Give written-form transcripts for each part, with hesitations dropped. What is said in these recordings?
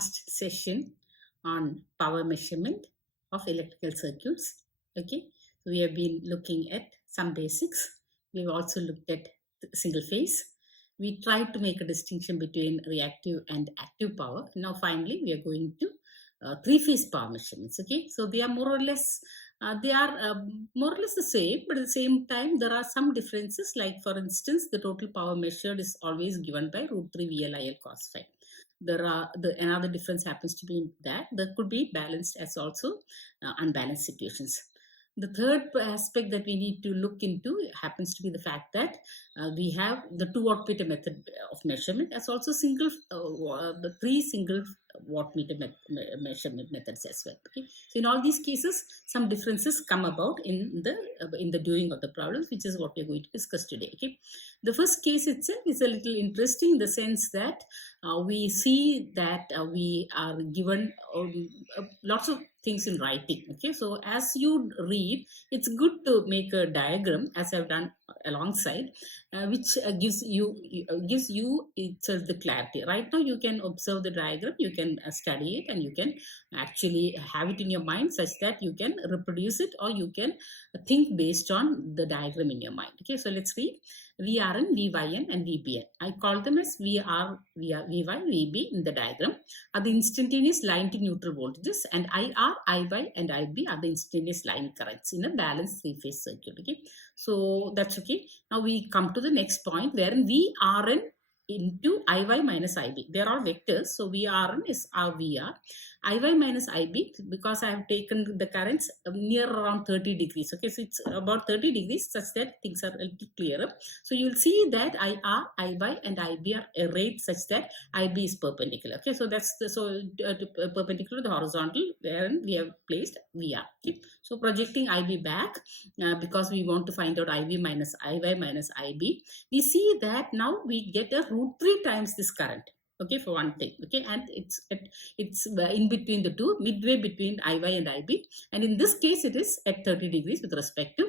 last session on power measurement of electrical circuits. Okay, so we have been looking at some basics. We've also looked at single phase. We tried to make a distinction between reactive and active power. Now finally we are going to three-phase power measurements. Okay, so they are more or less more or less the same, but at the same time there are some differences. Like for instance, the total power measured is always given by root 3 VLIL cos phi. Another difference happens to be that there could be balanced as also unbalanced situations. The third aspect that we need to look into happens to be the fact that we have the 2 wattmeter method of measurement as also the 3 single wattmeter measurement methods as well. Okay? So in all these cases, some differences come about in the doing of the problems, which is what we are going to discuss today. Okay? The first case itself is a little interesting in the sense that we see that we are given lots of things in writing. Okay, so as you read, it's good to make a diagram, as I've done alongside, which gives you itself the clarity. Right now you can observe the diagram, you can study it, and you can actually have it in your mind such that you can reproduce it, or you can think based on the diagram in your mind. Okay, so let's read. VRN, VYN and VBN. I call them as VR, VY, VB in the diagram are the instantaneous line to neutral voltages, and IR, IY and IB are the instantaneous line currents in a balanced three-phase circuit. Okay, so that's okay. Now we come to the next point wherein VRN into IY minus IB. They are all vectors, so VRN is our VR. IY minus IB, because I have taken the currents near around 30 degrees. Okay, so it's about 30 degrees such that things are a little clearer. So you'll see that IR, IY and IB are arrayed such that IB is perpendicular. Okay, so that's perpendicular to the horizontal wherein we have placed VR. Okay, so projecting IB back because we want to find out IB minus IY minus IB, we see that now we get a root 3 times this current. Okay, for one thing. Okay, and it's in between the two, midway between IY and IB, and in this case it is at 30 degrees with respect to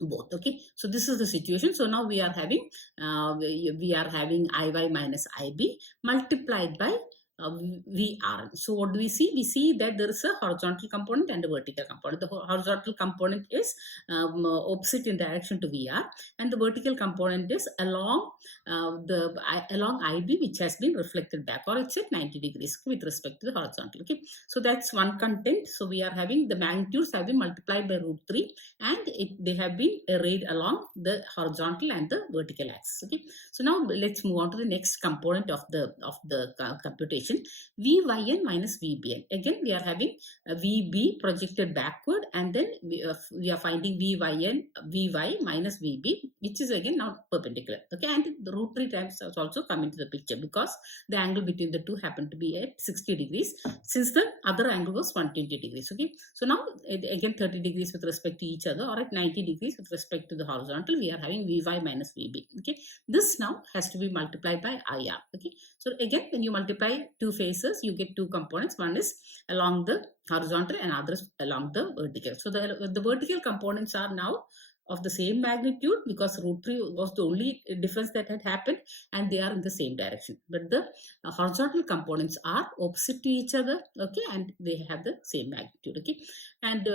both. Okay, so this is the situation. So now we are having IY minus IB multiplied by VR. So what do we see? We see that there is a horizontal component and a vertical component. The horizontal component is opposite in direction to VR, and the vertical component is along IB, which has been reflected back, or it's at 90 degrees with respect to the horizontal. Okay, so that's one content. So we are having the magnitudes have been multiplied by root 3, and they have been arrayed along the horizontal and the vertical axis. Okay, so now let's move on to the next component of the computation. VYN minus VBN. Again, we are having a VB projected backward, and then we are finding VY minus VB, which is again now perpendicular. Okay, and the root 3 times has also come into the picture because the angle between the two happened to be at 60 degrees since the other angle was 120 degrees. Okay, so now again 30 degrees with respect to each other, or at 90 degrees with respect to the horizontal, we are having VY minus VB. Okay, this now has to be multiplied by IR. Okay, so again when you multiply two phases, you get two components. One is along the horizontal and others along the vertical. So the vertical components are now of the same magnitude because root 3 was the only difference that had happened, and they are in the same direction. But the horizontal components are opposite to each other. Okay, and they have the same magnitude. Okay, and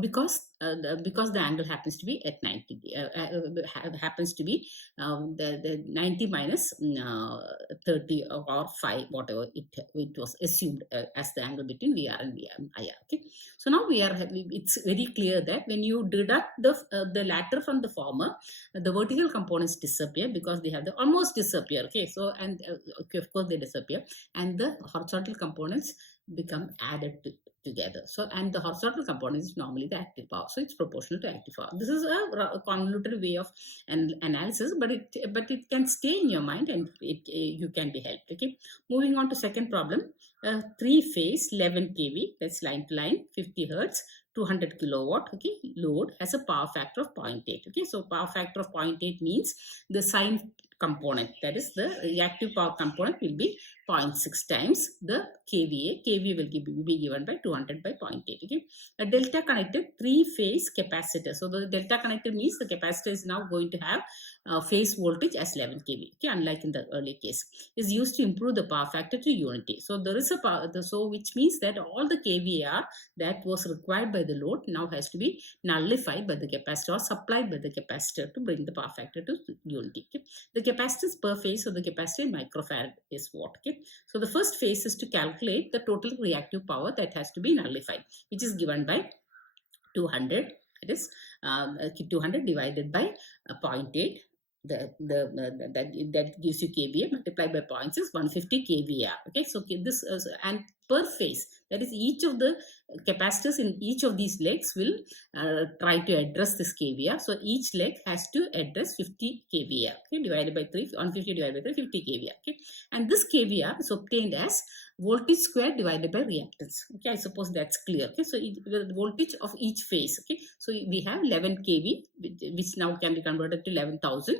because the angle happens to be at 90, happens to be the 90 minus 30 or 5, whatever it was assumed as the angle between VR and IR. Okay, so now it's very clear that when you deduct the latter from the former, the vertical components disappear because they have almost disappear. Okay, so and okay, of course they disappear, and the horizontal components become added together. So, and the horizontal component is normally the active power, so it's proportional to active power. This is a convoluted way of analysis, but it can stay in your mind, and you can be helped. Okay, moving on to second problem. 3-phase 11 kV, that's line to line, 50 hertz, 200 kilowatt. Okay, load has a power factor of 0.8. Okay, so power factor of 0.8 means the sine component, that is the reactive power component, will be 0.6 times the kVA. kVA will be given by 200 by 0.8. Okay, a delta connected three-phase capacitor. So the delta connected means the capacitor is now going to have phase voltage as 11 kV. Okay, unlike in the earlier case, is used to improve the power factor to unity. So there is a power, so which means that all the kVAR that was required by the load now has to be nullified by the capacitor or supplied by the capacitor to bring the power factor to unity. Okay, the capacitance per phase of the capacitor in microfarad is what. Okay, so the first phase is to calculate the total reactive power that has to be nullified, which is given by 200. That is 200 divided by 0.8. That gives you kVA multiplied by 0.6, 150 kVAR. Okay, so this and per phase, that is each of the capacitors in each of these legs will try to address this kVAR. So each leg has to address 50 kVAR. Okay, divided by 3, 150 divided by 3, 50 kVAR. Okay, and this kVAR is obtained as voltage square divided by reactance. Okay, I suppose that's clear. Okay, so the voltage of each phase. Okay, so we have 11 kV, which now can be converted to 11,000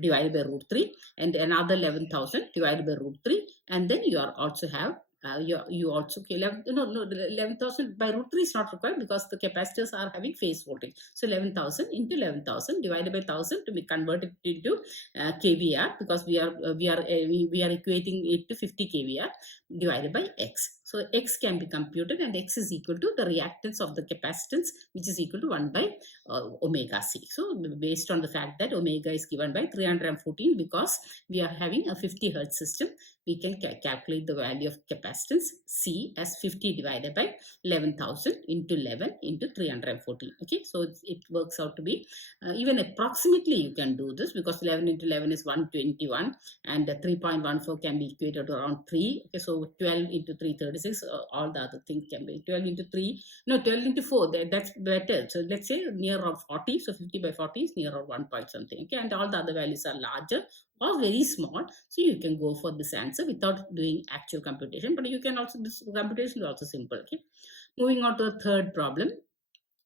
divided by root 3, and another 11,000 divided by root 3, and then you are also have you also 11,000 by root 3 is not required because the capacitors are having phase voltage. So 11,000 into 11,000 divided by 1,000 to be converted into kVAR, because we are equating it to 50 kVAR divided by X. So X can be computed, and X is equal to the reactance of the capacitance, which is equal to 1 by omega C. So based on the fact that omega is given by 314, because we are having a 50 Hertz system, we can calculate the value of capacitance C as 50 divided by 11,000 into 11 into 314. Okay, so it works out to be even approximately you can do this, because 11 into 11 is 121, and 3.14 can be equated to around 3. Okay, so 12 into 336, all the other things can be 12 into 3, no, 12 into 4, that's better. So let's say near or 40, so 50 by 40 is near or 1 point something. Okay, and all the other values are larger or very small, so you can go for this answer without doing actual computation, but you can also, this computation is also simple. Okay, moving on to the third problem.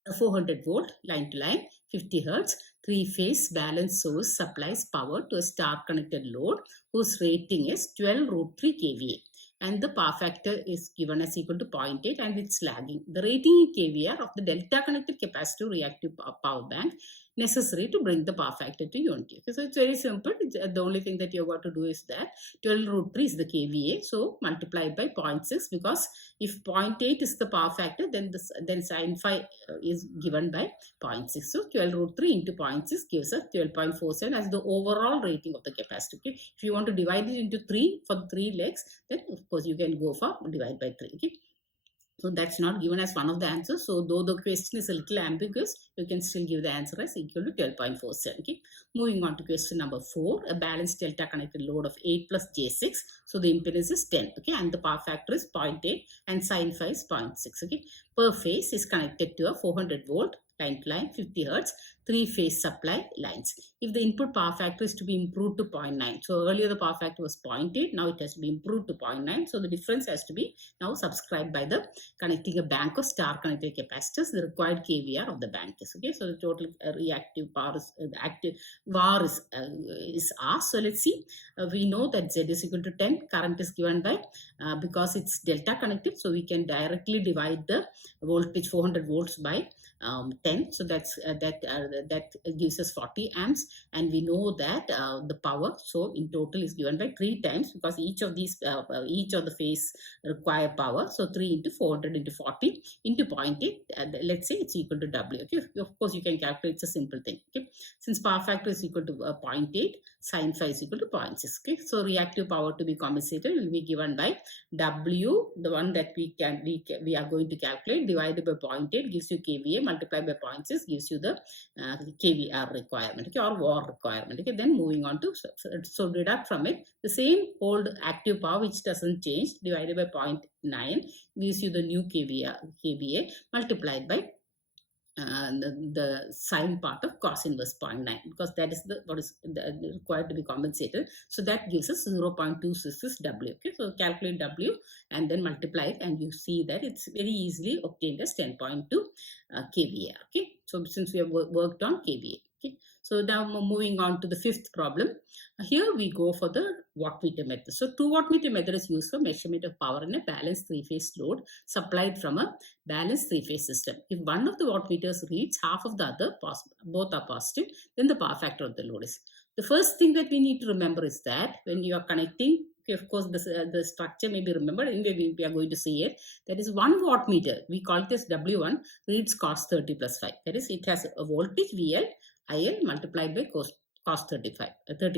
A 400 volt line to line 50 Hertz 3-phase balanced source supplies power to a star connected load whose rating is 12 root 3 kVA, and the power factor is given as equal to 0.8 and it's lagging. The rating in kVAR of the delta connected capacitive reactive power bank necessary to bring the power factor to unity. Okay, so it's very simple. The only thing that you've got to do is that 12 root 3 is the kVA, so multiplied by 0.6, because if 0.8 is the power factor, then sin phi is given by 0.6. So 12 root 3 into 0.6 gives us 12.47 as the overall rating of the capacitor. Okay, if you want to divide it into 3 for the 3 legs, then of course you can go for divide by 3. Okay, so that's not given as one of the answers. So though the question is a little ambiguous, you can still give the answer as equal to 12.47. Okay, moving on to question number 4. A balanced delta connected load of 8 plus J6. So the impedance is 10. Okay, and the power factor is 0.8 and sin phi is 0.6. Okay, per phase is connected to a 400 volt line to line 50 Hertz 3-phase supply lines. If the input power factor is to be improved to 0.9, so earlier the power factor was 0.8, now it has to be improved to 0.9. So the difference has to be now subscribed by the connecting a bank of star connected capacitors. The required kVAR of the bank is. Okay, so the total reactive power is the active VAR is R. So let's see. We know that Z is equal to 10. Current is given by because it's delta connected, so we can directly divide the voltage 400 volts by 10. So that gives us 40 amps, and we know that the power, so in total, is given by 3 times, because each of these each of the phase require power. So 3 into 400 into 40 into 0.8, let's say it's equal to W. Okay, of course you can calculate, it's a simple thing. Okay, since power factor is equal to 0.8, sin phi is equal to 0.6. Okay, so reactive power to be compensated will be given by W, the one that we are going to calculate, divided by 0.8 gives you kVA, multiplied by 0.6 gives you the kVAR requirement. Okay, or VAR requirement. Okay, then moving on to, so deduct from it the same old active power which doesn't change, divided by 0.9 gives you the new kVA multiplied by the sine part of cos inverse 0.9, because that is what is required to be compensated. So that gives us 0.266 W. Okay, so calculate W and then multiply it, and you see that it's very easily obtained as 10.2 kVAR. Okay, so since we have worked on kVA. Okay, So now moving on to the fifth problem. Here we go for the wattmeter method. So 2 wattmeter method is used for measurement of power in a balanced three-phase load supplied from a balanced three-phase system. If one of the wattmeters reads half of the other, both are positive, then the power factor of the load is. The first thing that we need to remember is that when you are connecting, okay, of course, the structure may be remembered. Anyway, we are going to see it. That is 1 wattmeter. We call it as W1, reads cos 30 plus 5. That is, it has a voltage VL, IL multiplied by cos 30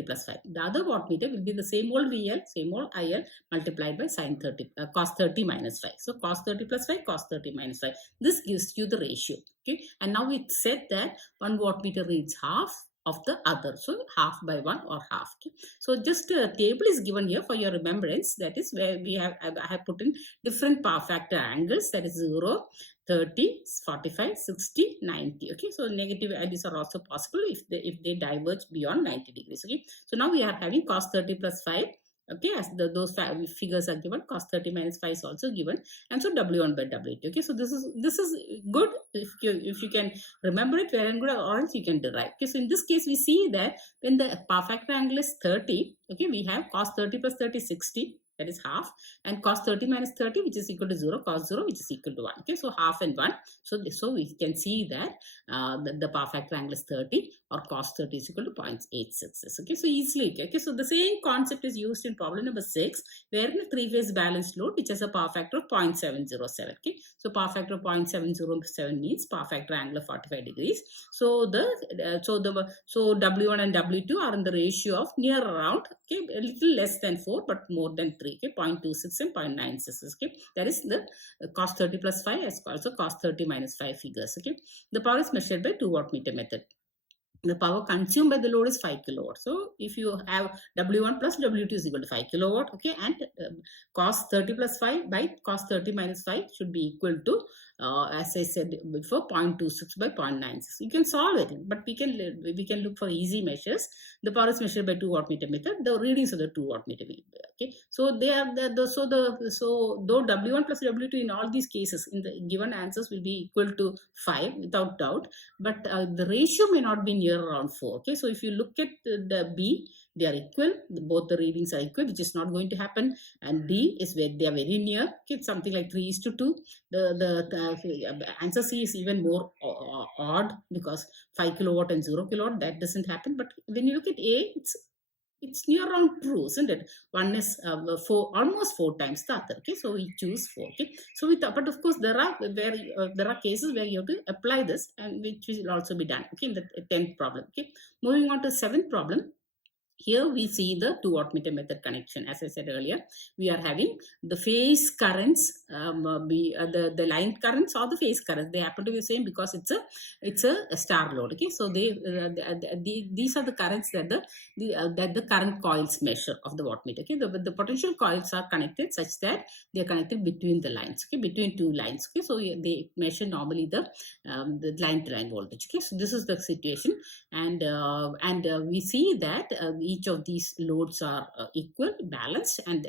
plus 5. The other wattmeter will be the same old VL, same old IL multiplied by sin 30, cos 30 minus 5. So cos 30 plus 5, cos 30 minus 5. This gives you the ratio. Okay, and now it said that 1 wattmeter reads half of the other, so half by 1 or half. Okay. So just a table is given here for your remembrance. That is where I have put in different power factor angles, that is 0, 30, 45, 60, 90. Okay, so negative values are also possible if they diverge beyond 90 degrees. Okay, so now we are having cos 30 plus 5. Okay, as those figures are given, cos 30 minus 5 is also given, and so W1 by W2. Okay, so this is good if you can remember it well and good, or else you can derive. Okay, so in this case we see that when the power factor angle is 30, okay, we have cos 30 plus 30 60, that is half, and cos 30 minus 30, which is equal to 0, cos 0, which is equal to 1. Okay, so half and 1. So we can see that the power factor angle is 30, or cos 30 is equal to 0.866. Okay, so easily. Okay, so the same concept is used in problem number 6, where in a three-phase balanced load, which has a power factor of 0.707. Okay, so power factor of 0.707 means power factor angle of 45 degrees. So so W1 and W2 are in the ratio of near around, okay, a little less than 4 but more than 3, okay, 0.26 and 0.96. Okay, that is the cos 30 plus 5 as also cos 30 minus 5 figures. Okay, the power is measured by 2 wattmeter method. The power consumed by the load is 5 kilowatt. So if you have W1 plus W2 is equal to 5 kilowatt, okay, and cos 30 plus 5 by cos 30 minus 5 should be equal to, as I said before, 0.26 by 0.96. You can solve it, but we can look for easy measures. The power is measured by 2 wattmeter method. The readings of the 2 wattmeter will be, okay. So they are so though W1 plus W2 in all these cases in the given answers will be equal to 5 without doubt, but the ratio may not be near around 4. Okay, so if you look at the B, they are equal, both the readings are equal, which is not going to happen, and D is where they are very near. Okay, it's something like 3:2. The answer C is even more odd, because 5 kilowatt and 0 kilowatt, that doesn't happen. But when you look at A, it's near around true, isn't it? One is almost 4 times the other. Okay, so we choose 4. Okay, so but of course there are cases where you have to apply this, and which will also be done. Okay, in the 10th problem. Okay, moving on to 7th problem. Here we see the 2 wattmeter method connection. As I said earlier, we are having the phase currents, the line currents or the phase currents. They happen to be the same because it's a star load. Okay, so these are the currents that the current coils measure of the wattmeter. Okay, the potential coils are connected such that they are connected between the lines. Okay, between two lines. Okay, so they measure normally the line to line voltage. Okay, so this is the situation, and we see that each of these loads are equal, balanced, and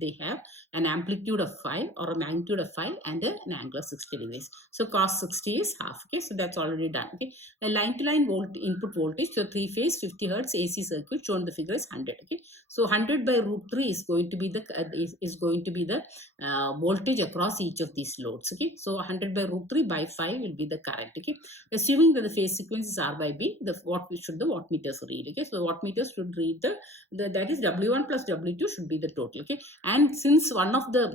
they have an amplitude of 5 or a magnitude of 5 and an angle of 60 degrees. So cos 60 is half. Okay, so that's already done. Okay, a line to line input voltage, so 3 phase 50 hertz AC circuit shown in the figure is 100. Okay, so 100 by root 3 is going to be the voltage across each of these loads. Okay, so 100 by root 3 by 5 will be the current. Okay, assuming that the phase sequence is R by B, what should the wattmeters read? Okay, so the wattmeters should read that is W1 plus W2 should be the total. Okay, and since one of the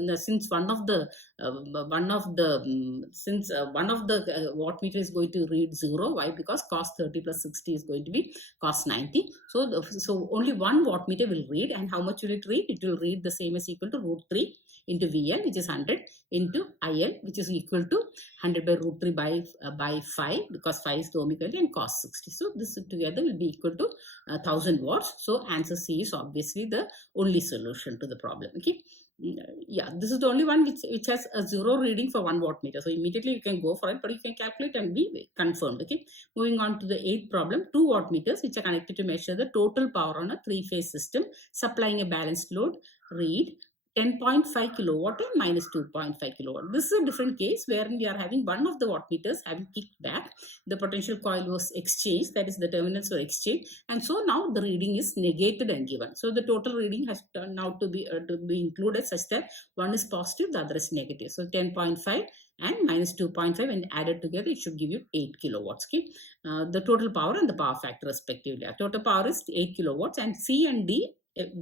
wattmeter is going to read 0, why? Because cos 30 plus 60 is going to be cos 90. So only one wattmeter will read, and how much will it read? It will read the same as equal to root 3 into VL, which is 100, into IL, which is equal to 100 by root 3 by 5, because 5 is the ohmic value, and cos 60. So this together will be equal to 1000 watts. So answer C is obviously the only solution to the problem. Okay, yeah, this is the only one which has a 0 reading for 1 wattmeter. So immediately you can go for it, but you can calculate and be confirmed. Okay, moving on to the 8th problem. 2 wattmeters which are connected to measure the total power on a 3-phase system supplying a balanced load read 10.5 kilowatt and minus 2.5 kilowatt. This is a different case wherein we are having one of the wattmeters having kicked back. The potential coil was exchanged, that is the terminals were exchanged, and so now the reading is negated and given. So the total reading has turned out to be included such that one is positive, the other is negative. So 10.5 and minus 2.5 when added together, it should give you 8 kilowatts. Okay, the total power and the power factor respectively. Total power is 8 kilowatts, and C and D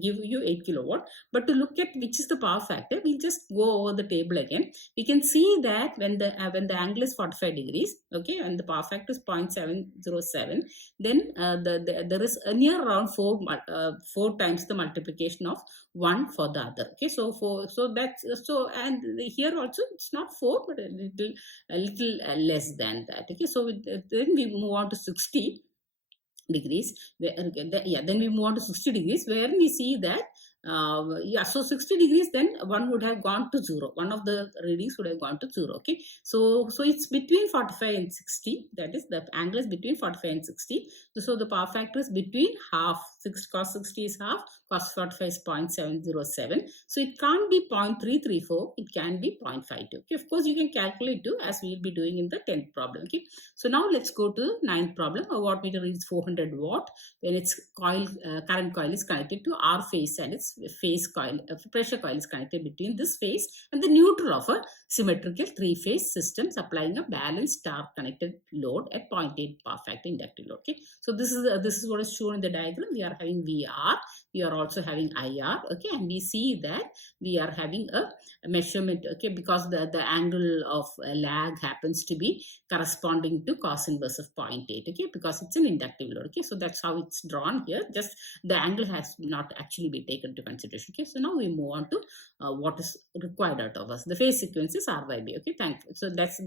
give you 8 kilowatt. But to look at which is the power factor, we'll just go over the table again. We can see that when the angle is 45 degrees, okay, and the power factor is 0.707, then there is a near around 4 times the multiplication of one for the other. Okay, and here also it's not 4 but a little less than that. Okay, so then we move on to 60 degrees. Then we move on to 60 degrees where we see that so 60 degrees, then one would have gone to 0. One of the readings would have gone to 0. Okay, so it's between 45 and 60. That is, the angle is between 45 and 60. So the power factor is between half. Cos 60 is half, cos 45 is 0.707. So it can't be 0.334. It can be 0.52. Okay, of course you can calculate too, as we will be doing in the 10th problem. Okay, so now let's go to 9th problem. A wattmeter reads 400 watt when its current coil is connected to R phase, and its phase coil, pressure coil is connected between this phase and the neutral of a symmetrical 3-phase system supplying a balanced star connected load at 0.8 power factor inductive load. Okay, so this is what is shown in the diagram. We are having VR, we are also having IR. Okay, and we see that we are having a measurement. Okay, because the angle of lag happens to be corresponding to cos inverse of 0.8. Okay, because it's an inductive load. Okay, so that's how it's drawn here. Just the angle has not actually been taken into consideration. Okay, so now we move on to what is required out of us. The phase sequence is R by B. Okay, thank you. So that's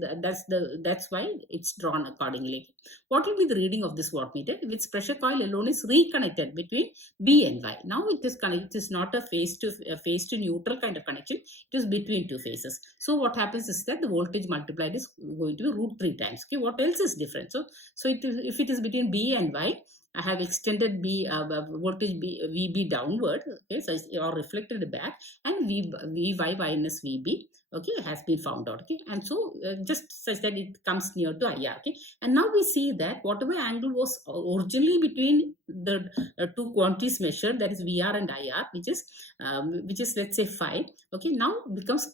why it's drawn accordingly. What will be the reading of this wattmeter if its pressure coil alone is reconnected between B and Y? Now it is not a phase to neutral kind of connection. It is between two phases. So what happens is that the voltage multiplied is going to be root 3 times. Okay, what else is different? So if it is between B and Y, I have extended voltage VB downward, okay, so or reflected back, and VY minus VB, okay, has been found out. Okay, and so just such that it comes near to IR. Okay, and now we see that whatever angle was originally between the two quantities measured, that is VR and IR, which is let's say 5. Okay, now becomes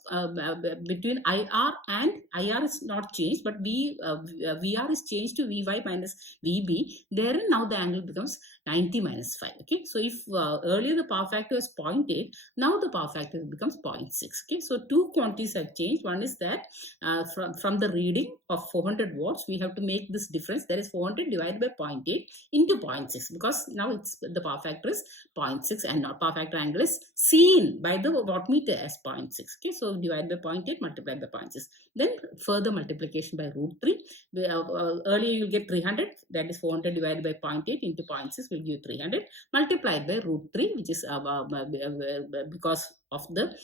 between IR and IR is not changed, but VR is changed to VY minus VB. Therein now the angle becomes 90 minus 5. Okay, so if earlier the power factor is 0.8, now the power factor becomes 0.6. Okay, so two quantities have changed. One is that from the reading of 400 watts, we have to make this difference. That is 400 divided by 0.8 into 0.6, because now the power factor is 0.6 and not power factor angle is seen by the wattmeter as 0.6. Okay, so divided by 0.8 multiplied by 0.6. Then further multiplication by root 3. Earlier you will get 300, that is 400 divided by 0.8 into 0.6 will give 300, multiplied by root 3, which is because of the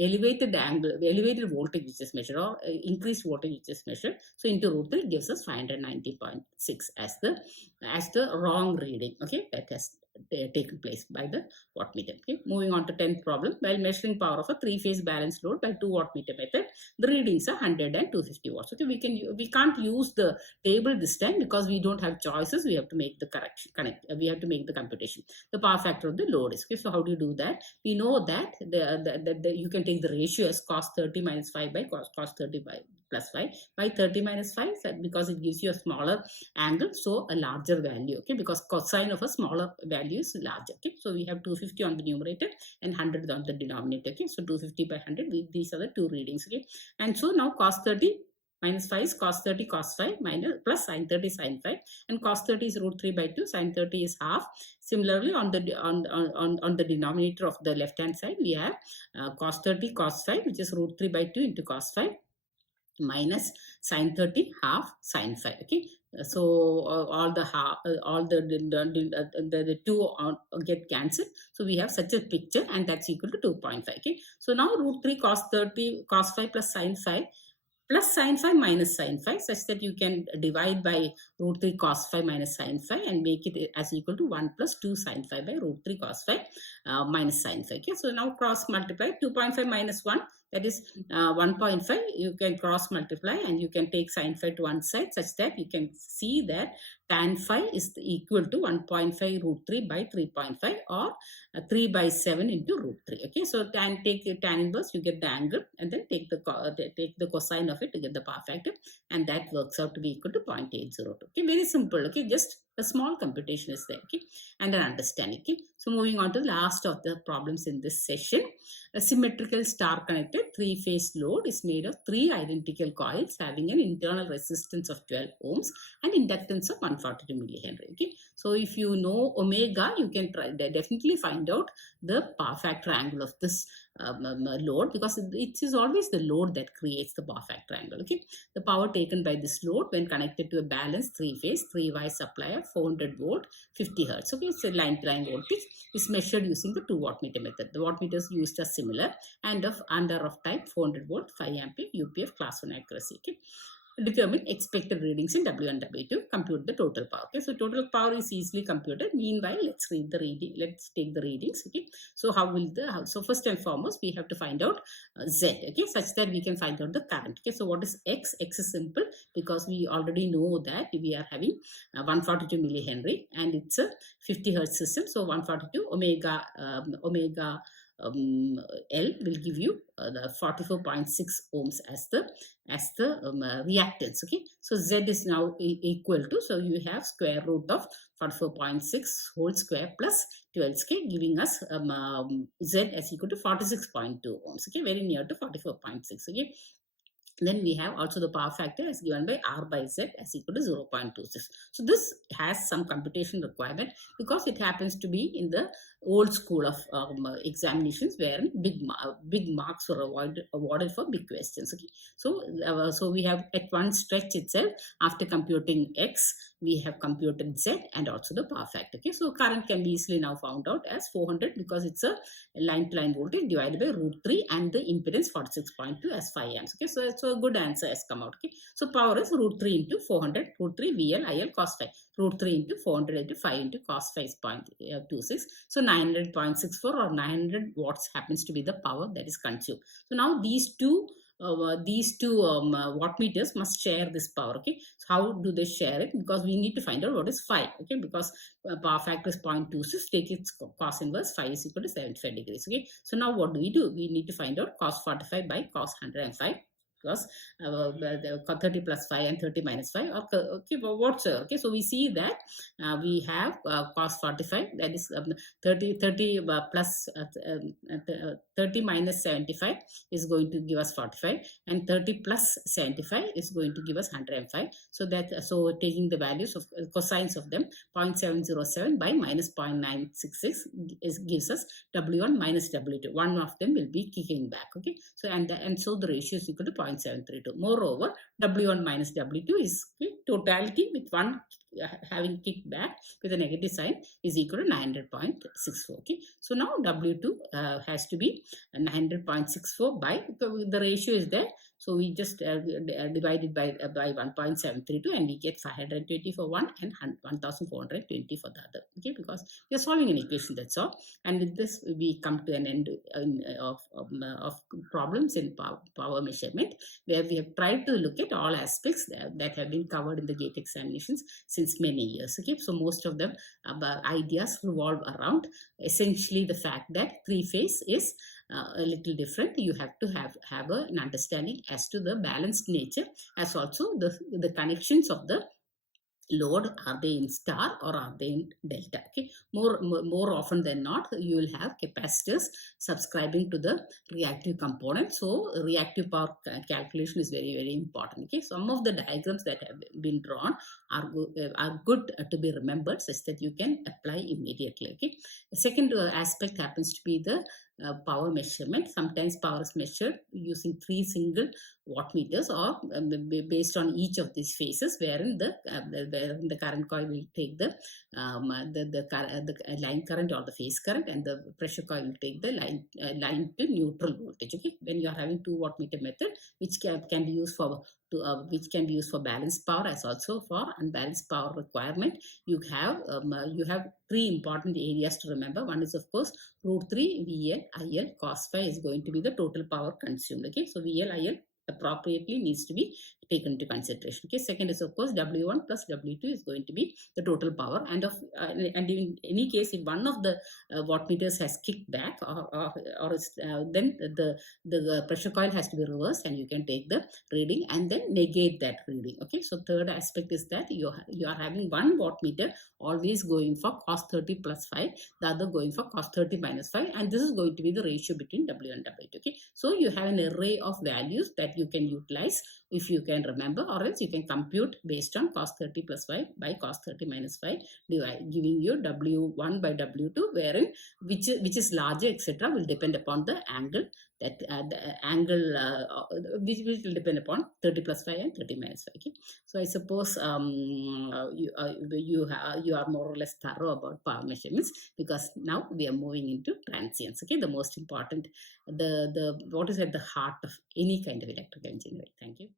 elevated angle, elevated voltage which is measured, or increased voltage which is measured. So into root 3 gives us 590.6 as the wrong reading. Okay, that has taken place by the wattmeter. Okay, moving on to 10th problem. While measuring power of a 3-phase balanced load by 2 wattmeter method, the readings are 100 and 250 watts. Okay, we can't use the table this time because we don't have choices. We have to make the we have to make the computation. The power factor of the load is. Okay, so how do you do that? We know that you can take the ratio as cos 30 minus 5 by cos 30 plus 5 by 30 minus 5, because it gives you a smaller angle, so a larger value. Okay, because cosine of a smaller value is larger. Okay, so we have 250 on the numerator and 100 on the denominator. Okay, so 250 by 100, these are the two readings. Okay, and so now cos 30 minus 5 is cos 30 cos 5 minus plus sin 30 sin 5, and cos 30 is root 3 by 2, sin 30 is half. Similarly, on the denominator of the left hand side, we have cos 30 cos 5, which is root 3 by 2 into cos 5 minus sin 30 half sin 5. Okay, so all the two get cancelled, so we have such a picture, and that's equal to 2.5. Okay, so now root 3 cos 30 cos 5 plus sin 5 plus sine phi minus sine phi, such that you can divide by root 3 cos phi minus sine phi and make it as equal to 1 plus 2 sine phi by root 3 cos phi minus sine phi. Okay, so now cross multiply 2.5 minus 1, that is 1.5. You can cross multiply and you can take sine phi to one side, such that you can see that tan phi is equal to 1.5 root 3 by 3.5, or 3 by 7 into root 3. Okay, so take tan inverse, you get the angle, and then take the cosine of it to get the power factor, and that works out to be equal to 0.802. Okay, very simple. Okay, just a small computation is there. Okay, and an understanding. Okay, so moving on to the last of the problems in this session. A symmetrical star connected three-phase load is made of three identical coils having an internal resistance of 12 ohms and inductance of 142 millihenry. Okay, so if you know omega, you can definitely find out the power factor angle of this load, because it is always the load that creates the power factor angle. Okay, the power taken by this load when connected to a balanced three-phase 3-wire supply of 400 volt 50 hertz. Okay, it's a line-to-line voltage is measured using the 2 wattmeter method. The wattmeters used are similar and of type 400 volt 5 ampere UPF class 1 accuracy. Okay, determine expected readings in W1, W2, compute the total power. Okay, so total power is easily computed. Meanwhile, let's read the reading. Let's take the readings. Okay, so so first and foremost, we have to find out Z. Okay, such that we can find out the current. Okay, so what is X? X is simple because we already know that we are having 142 millihenry and it's a 50 hertz system. So 142 omega L will give you the 44.6 ohms as the reactance. Okay, so Z is now equal to, so you have square root of 44.6 whole square plus 12k, giving us Z as equal to 46.2 ohms. Okay, very near to 44.6. Okay, then we have also the power factor is given by R by Z as equal to 0.26. So this has some computation requirement because it happens to be in the old school of examinations where big marks were awarded for big questions. Okay, so we have at one stretch itself, after computing X, we have computed Z and also the power factor. Okay, so current can be easily now found out as 400 because it's a line-to-line voltage divided by root 3 and the impedance 46.2 as 5 amps. Okay, so a good answer has come out. Okay, so power is root 3 into 400, root 3 VL IL cos phi, root 3 into 400 into 5 into cos phi is 0.26. So 900.64 or 900 watts happens to be the power that is consumed. So now these two wattmeters must share this power. Okay, so how do they share it? Because we need to find out what is phi. Okay, because power factor is 0.26, take its cos inverse, phi is equal to 75 degrees. Okay, so now what do? We need to find out cos 45 by cos 105, because 30 plus 5 and 30 minus 5. Okay, but what's okay? So we see that we have cos 45, that is 30 plus 30 minus 75 is going to give us 45, and 30 plus 75 is going to give us 105. So taking the values of cosines of them, 0.707 by minus 0.966 gives us W1 minus W2. One of them will be kicking back. Okay, so and so the ratio is equal to 0.732. Moreover, W1 minus W2 is totality with one having kicked back with a negative sign is equal to 900.64. Okay, so now W2 has to be 900.64 by the ratio is there. So we just divide it by 1.732 and we get 520 for one and 1420 for the other. Okay, because we are solving an equation, that's all. And with this we come to an end of problems in power measurement, where we have tried to look at all aspects that have been covered in the GATE examinations since many years. Okay, so most of them ideas revolve around essentially the fact that three-phase is a little different. You have to have an understanding as to the balanced nature, as also the connections of the load. Are they in star or are they in delta? Okay, more often than not you will have capacitors subscribing to the reactive component, so reactive power calculation is very, very important. Okay, some of the diagrams that have been drawn are good to be remembered, such that you can apply immediately. Okay, the second aspect happens to be the power measurement. Sometimes power is measured using three single wattmeters, or based on each of these phases, wherein the current coil will take the line current or the phase current, and the pressure coil will take the line to neutral voltage. Okay, when you are having 2 wattmeter method, which can be used for which can be used for balanced power as also for unbalanced power requirement, you have three important areas to remember. One is, of course, root 3 VL IL cos phi is going to be the total power consumed. Okay, so VL IL appropriately needs to be taken into consideration. Okay, second is, of course, W1 plus W2 is going to be the total power, and and in any case, if one of the wattmeters has kicked back, then the pressure coil has to be reversed, and you can take the reading and then negate that reading. Okay, so third aspect is that you are having one wattmeter always going for cos 30 plus 5, the other going for cos 30 minus 5, and this is going to be the ratio between W and W2. Okay, so you have an array of values that you can utilize if you can remember, or else you can compute based on cos 30 plus 5 by cos 30 minus 5, giving you W1 by W2, wherein which is larger, etc., will depend upon the angle that the angle which will depend upon 30 plus 5 and 30 minus 5. Okay, so I suppose you are more or less thorough about power measurements, because now we are moving into transients. Okay, the most important, the what is at the heart of any kind of electrical engineering. Thank you.